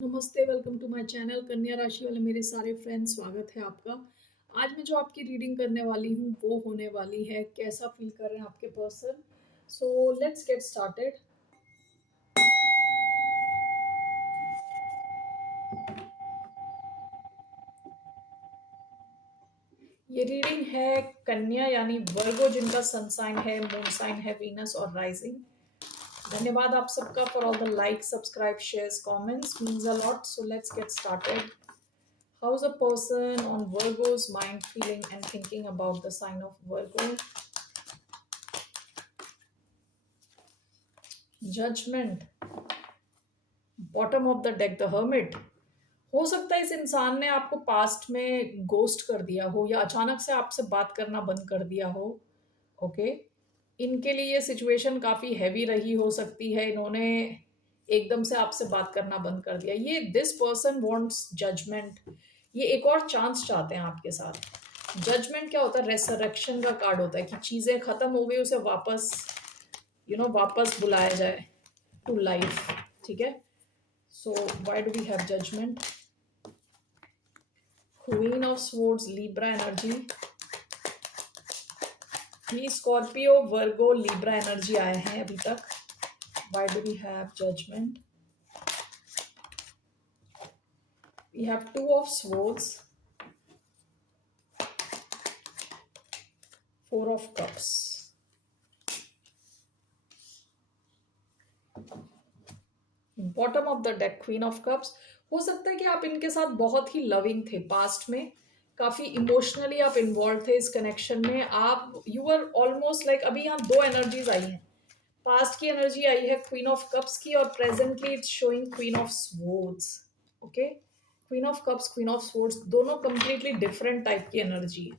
नमस्ते, welcome to my channel. कन्या राशि वाले मेरे सारे फ्रेंड्स, स्वागत है आपका। आज मैं जो आपकी रीडिंग करने वाली हूँ वो होने वाली है कैसा फील कर रहे हैं आपके person. So let's get started. ये रीडिंग है कन्या यानी वर्गो, जिनका सन साइन है, मून साइन है वीनस और राइजिंग। धन्यवाद आप सबका for all the like, subscribe, shares, comments, means a lot. So let's get started. How is a person on Virgo's mind feeling and thinking about the sign of Virgo? Judgment. Bottom of the deck the hermit. हो सकता है इस इंसान ने आपको past में ghost कर दिया हो या अचानक से आपसे बात करना बंद कर दिया हो। ओके, इनके लिए ये सिचुएशन काफ़ी हैवी रही हो सकती है। इन्होंने एकदम से आपसे बात करना बंद कर दिया। ये दिस पर्सन वांट्स जजमेंट। ये एक और चांस चाहते हैं आपके साथ। जजमेंट क्या होता है? रेसरेक्शन का कार्ड होता है कि चीज़ें ख़त्म हो गई, उसे वापस वापस बुलाया जाए टू लाइफ। ठीक है। So why do we have judgment? Queen of Swords, Libra energy. ये स्कॉर्पियो, वर्गो, लिब्रा एनर्जी आए हैं अभी तक। Why do we have judgment? We have Two of Swords, Four of Cups. Bottom of the deck queen of cups. हो सकता है कि आप इनके साथ बहुत ही लविंग थे पास्ट में, काफी इमोशनली आप इन्वॉल्व थे इस कनेक्शन में। आप यू आर ऑलमोस्ट लाइक, अभी यहाँ दो एनर्जीज आई हैं। पास्ट की एनर्जी आई है क्वीन ऑफ कप्स की, और presently it's showing queen of swords. Okay, queen of cups, queen of swords, दोनों कंप्लीटली डिफरेंट टाइप की एनर्जी है।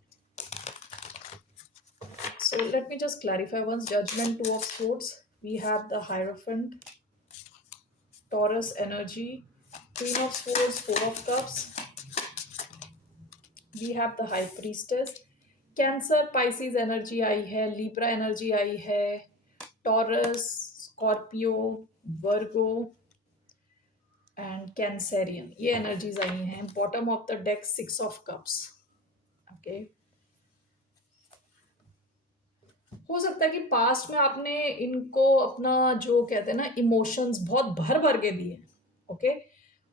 So let me just clarify once. Judgement, two of swords, we have the hierophant, Taurus energy, Queen of Swords, Four of Cups. We have the High Priestess. Cancer, Pisces energy आई है, Libra energy आई है, Taurus, Scorpio, Virgo and Cancerian, ये energies आई हैं। Bottom of the deck, Six of Cups. Okay. हो सकता है कि past में आपने इनको अपना जो कहते हैं ना इमोशंस बहुत भर भर के दिए। ओके,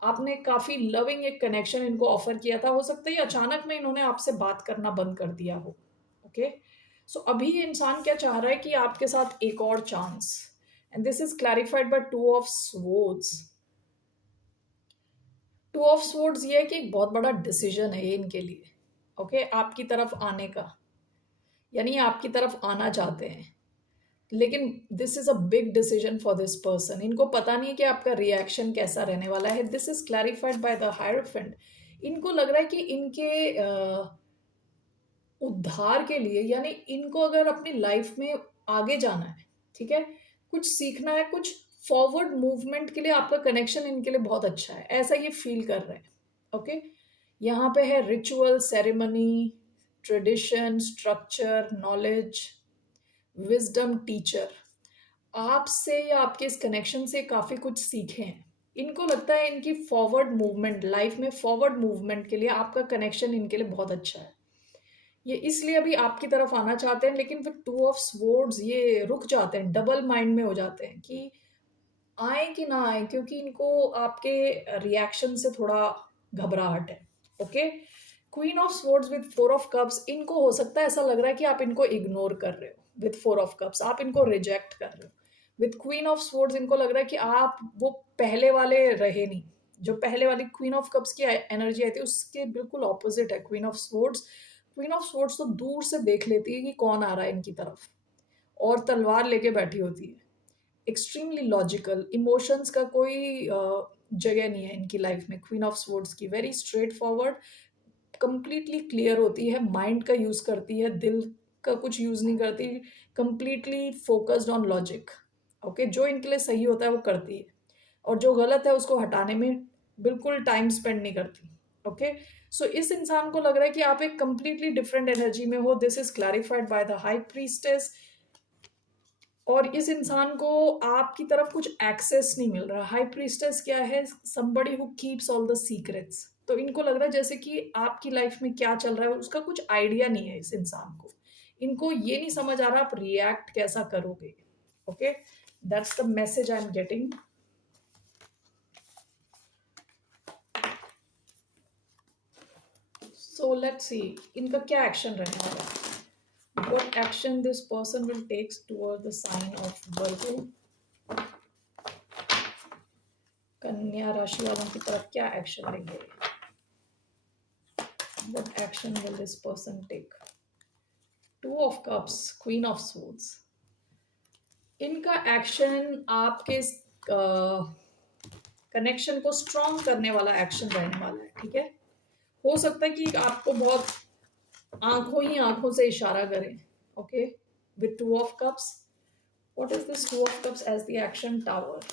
आपने काफी लविंग एक कनेक्शन इनको ऑफर किया था। हो सकता है अचानक में इन्होंने आपसे बात करना बंद कर दिया हो। ओके, सो अभी ये इंसान क्या चाह रहा है कि आपके साथ एक और chance, and this is clarified by two of swords. To of swords ये है कि एक बहुत बड़ा डिसीजन है ये इनके लिए। ओके, आपकी तरफ आने का, यानी आपकी तरफ आना चाहते हैं, लेकिन this is a big decision for this person. इनको पता नहीं है कि आपका रिएक्शन कैसा रहने वाला है। This is clarified by the hierophant. इनको लग रहा है कि इनके उद्धार के लिए, यानी इनको अगर अपनी लाइफ में आगे जाना है, ठीक है, कुछ सीखना है, कुछ फॉरवर्ड मूवमेंट के लिए आपका कनेक्शन इनके लिए बहुत अच्छा है, ऐसा ये फील कर रहे हैं। ओके, यहाँ पे है ritual, ceremony, tradition, structure, knowledge, wisdom, teacher. आपसे या आपके इस कनेक्शन से काफ़ी कुछ सीखे हैं। इनको लगता है इनकी फॉरवर्ड मूवमेंट, लाइफ में फॉरवर्ड मूवमेंट के लिए आपका कनेक्शन इनके लिए बहुत अच्छा है। ये इसलिए अभी आपकी तरफ आना चाहते हैं, लेकिन फिर टू ऑफ स्वॉर्ड्स ये रुक जाते हैं, डबल माइंड में हो जाते हैं कि आए कि ना आए, क्योंकि इनको आपके रिएक्शन से थोड़ा घबराहट है। Okay, queen of swords with four of cups, इनको हो सकता है ऐसा लग रहा है कि आप इनको इग्नोर कर रहे हो। विद फोर ऑफ कप्स आप इनको रिजेक्ट कर रहे हो। विद क्वीन ऑफ स्वॉर्ड्स इनको लग रहा है कि आप वो पहले वाले रहे नहीं। जो पहले वाली क्वीन ऑफ कप्स की एनर्जी आई थी उसके बिल्कुल ऑपोजिट है queen of swords. Queen of swords तो दूर से देख लेती है कि कौन आ रहा है इनकी तरफ, और तलवार लेके बैठी होती है। एक्सट्रीमली लॉजिकल, इमोशंस का कोई जगह नहीं है इनकी लाइफ में। क्वीन ऑफ स्वॉर्ड्स की very straight forward, completely clear होती है, माइंड का यूज करती है, दिल का कुछ यूज नहीं करती, completely focused on logic. Okay, जो इनके लिए सही होता है वो करती है, और जो गलत है उसको हटाने में बिल्कुल टाइम स्पेंड नहीं करती। ओके, सो इस इंसान को लग रहा है कि आप एक कंप्लीटली डिफरेंट एनर्जी में हो। This is clarified by the high priestess. और इस इंसान को आपकी तरफ कुछ एक्सेस नहीं मिल रहा। हाई प्रीस्टेस क्या है? Somebody who keeps all the secrets. तो इनको लग रहा है जैसे कि आपकी लाइफ में क्या चल रहा है उसका कुछ आइडिया नहीं है इस इंसान को। इनको ये नहीं समझ आ रहा आप रिएक्ट कैसा करोगे। Okay, that's the message I am getting. So let's see इनका क्या एक्शन रहने वाला है। What action this person will take toward the sign of Virgo? कन्या राशि वालों की तरफ क्या एक्शन लेंगे? What action will this person take? Two of Cups, Queen of Swords. इनका एक्शन आपके कनेक्शन को स्ट्रॉन्ग करने वाला एक्शन रहने वाला है। ठीक है, हो सकता है कि आपको बहुत आंखों ही आंखों से इशारा करें। Okay, with two of cups, what is this two of cups as the action? Tower.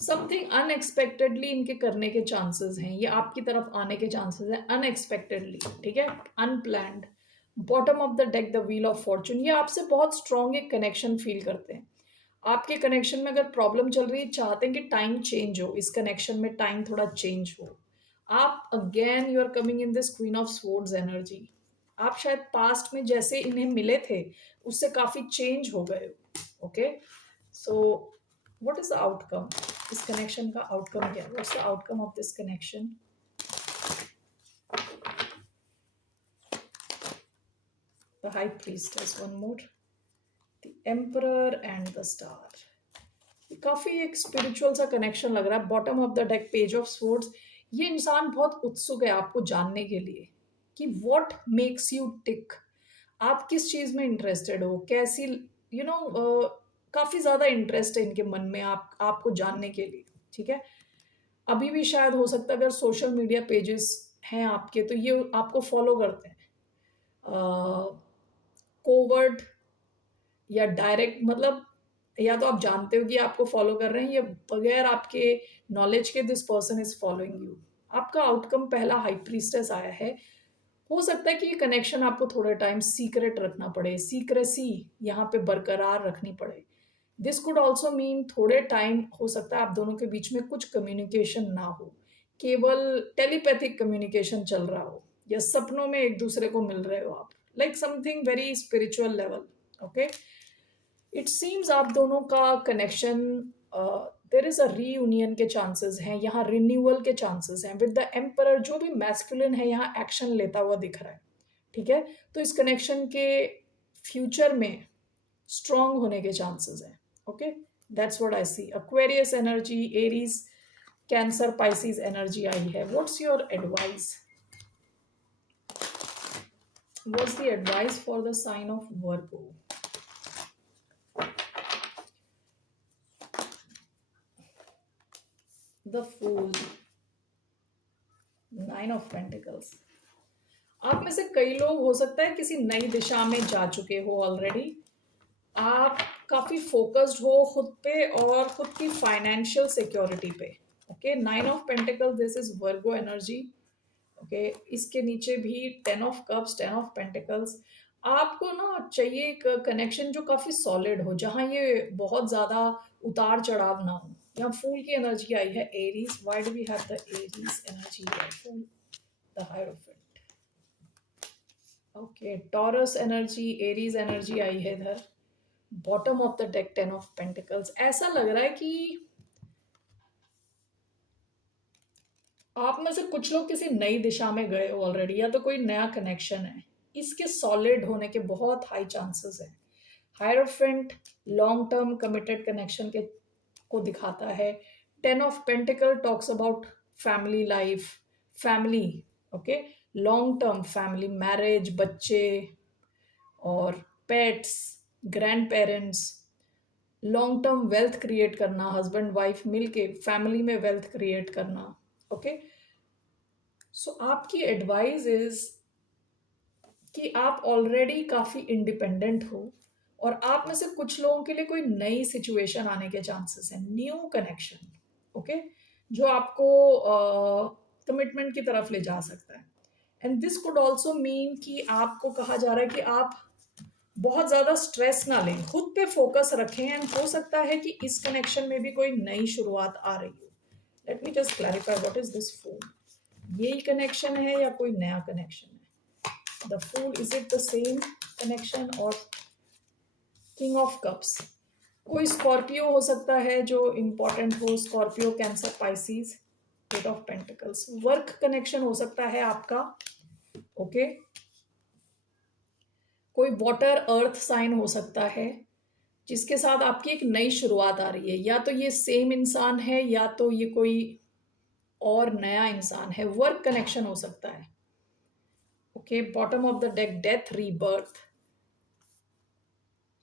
Something unexpectedly इनके करने के चांसेस हैं, ये आपकी तरफ आने के चांसेस हैं अनएक्सपेक्टेडली। ठीक है, unplanned. Bottom of the deck the wheel of Fortune. ये आपसे बहुत स्ट्रॉन्ग एक कनेक्शन फील करते हैं। आपके कनेक्शन में अगर प्रॉब्लम चल रही है, चाहते हैं कि टाइम चेंज हो, इस कनेक्शन में टाइम थोड़ा चेंज हो। आप again you are coming in this queen of swords energy. आप शायद पास्ट में जैसे इन्हें मिले थे उससे काफी चेंज हो गए हो। Okay, so what is the outcome? इस कनेक्शन का आउटकम क्या है? What's the outcome of this connection? The high priestess, one more, the emperor and the star. काफी एक स्पिरिचुअल सा कनेक्शन लग रहा है। Bottom of the deck page of swords. ये इंसान बहुत उत्सुक है आपको जानने के लिए कि व्हाट मेक्स यू टिक। आप किस चीज में इंटरेस्टेड हो, कैसी यू नो काफी ज्यादा इंटरेस्ट है इनके मन में आपको जानने के लिए। ठीक है, अभी भी शायद हो सकता है अगर सोशल मीडिया पेजेस हैं आपके तो ये आपको फॉलो करते हैं। कोवर्ट या डायरेक्ट, मतलब या तो आप जानते हो कि आपको फॉलो कर रहे हैं या बगैर आपके नॉलेज के this person is following you. आपका आउटकम पहला हाई प्रीस्टेस आया है। हो सकता है कि ये कनेक्शन आपको थोड़े टाइम सीक्रेट रखना पड़े, सीक्रेसी यहाँ पे बरकरार रखनी पड़े। दिस कुड ऑल्सो मीन थोड़े टाइम हो सकता है आप दोनों के बीच में कुछ कम्युनिकेशन ना हो, केवल टेलीपैथिक कम्युनिकेशन चल रहा हो या सपनों में एक दूसरे को मिल रहे हो आप, like something very spiritual level. Okay, it seems आप दोनों का connection there is a reunion के चांसेस हैं यहाँ, रिन्यूअल के चांसेस हैं विद द एम्परर। जो भी मैस्कुलिन है यहाँ एक्शन लेता हुआ दिख रहा है। ठीक है, तो इस कनेक्शन के फ्यूचर में स्ट्रॉन्ग होने के चांसेस हैं। Okay, that's what I see. Aquarius energy, Aries, Cancer, Pisces energy आई है। What's your advice? What's the advice for the sign of Virgo? The fool, nine of pentacles. आप में से कई लोग हो सकता है किसी नई दिशा में जा चुके हो ऑलरेडी। आप काफी फोकस्ड हो खुद पे और खुद की फाइनेंशियल सिक्योरिटी पे। Okay, nine of pentacles, this is Virgo energy. Okay, इसके नीचे भी ten of cups, ten of pentacles. आपको ना चाहिए एक कनेक्शन जो काफी सॉलिड हो, जहां ये बहुत ज्यादा उतार चढ़ाव ना हो। यहाँ फूल की एनर्जी आई है, Aries. Why do we have the Aries energy? Fool, the hierophant. Okay, Taurus energy, Aries energy आई है इधर। Bottom of the deck, ten of pentacles. ऐसा लग रहा है कि आप में से कुछ लोग किसी नई दिशा में गए हो ऑलरेडी, या तो कोई नया कनेक्शन है। इसके सॉलिड होने के बहुत हाई चांसेस हैं। Hierophant long term committed connection के को दिखाता है। Ten of pentacle talks about family life, family. Okay, long term family, marriage, बच्चे और pets, grand parents, long term wealth create करना, हस्बैंड वाइफ मिलके फैमिली में वेल्थ क्रिएट करना। ओके, सो आपकी एडवाइस इज कि आप ऑलरेडी काफी इंडिपेंडेंट हो और आप में से कुछ लोगों के लिए कोई नई सिचुएशन आने के चांसेस हैं, न्यू कनेक्शन। ओके, जो आपको कमिटमेंट की तरफ ले जा सकता है। And this could also mean कि आपको कहा जा रहा है कि आप बहुत ज़्यादा स्ट्रेस ना लें, खुद पे फ़ोकस रखें एंड हो सकता है कि इस कनेक्शन में भी कोई नई शुरुआत आ रही हो। Let me just clarify what is this fool? यही कनेक्शन है या कोई नया कनेक्शन है? The fool, is it the same connection और किंग ऑफ कप्स? कोई स्कॉर्पियो हो सकता है जो इम्पोर्टेंट हो, Scorpio, Cancer, Pisces, eight of pentacles. Work connection हो सकता है आपका, ओके। कोई वाटर अर्थ साइन हो सकता है जिसके साथ आपकी एक नई शुरुआत आ रही है, या तो ये सेम इंसान है या तो ये कोई और नया इंसान है। वर्क कनेक्शन हो सकता है, okay. Bottom of the deck, death, rebirth.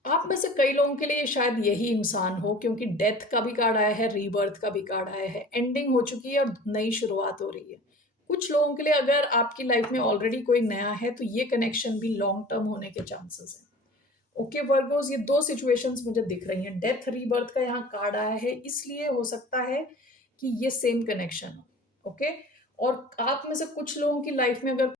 आप में से कई लोगों के लिए शायद यही इंसान हो, क्योंकि डेथ का भी कार्ड आया है, रीबर्थ का भी कार्ड आया है। एंडिंग हो चुकी है और नई शुरुआत हो रही है। कुछ लोगों के लिए अगर आपकी लाइफ में ऑलरेडी कोई नया है तो ये कनेक्शन भी लॉन्ग टर्म होने के चांसेस हैं, ओके। वर्गोस, ये दो सिचुएशंस मुझे दिख रही हैं। डेथ रीबर्थ का यहाँ कार्ड आया है, इसलिए हो सकता है कि ये सेम कनेक्शन हो, ओके। और आप में से कुछ लोगों की लाइफ में अगर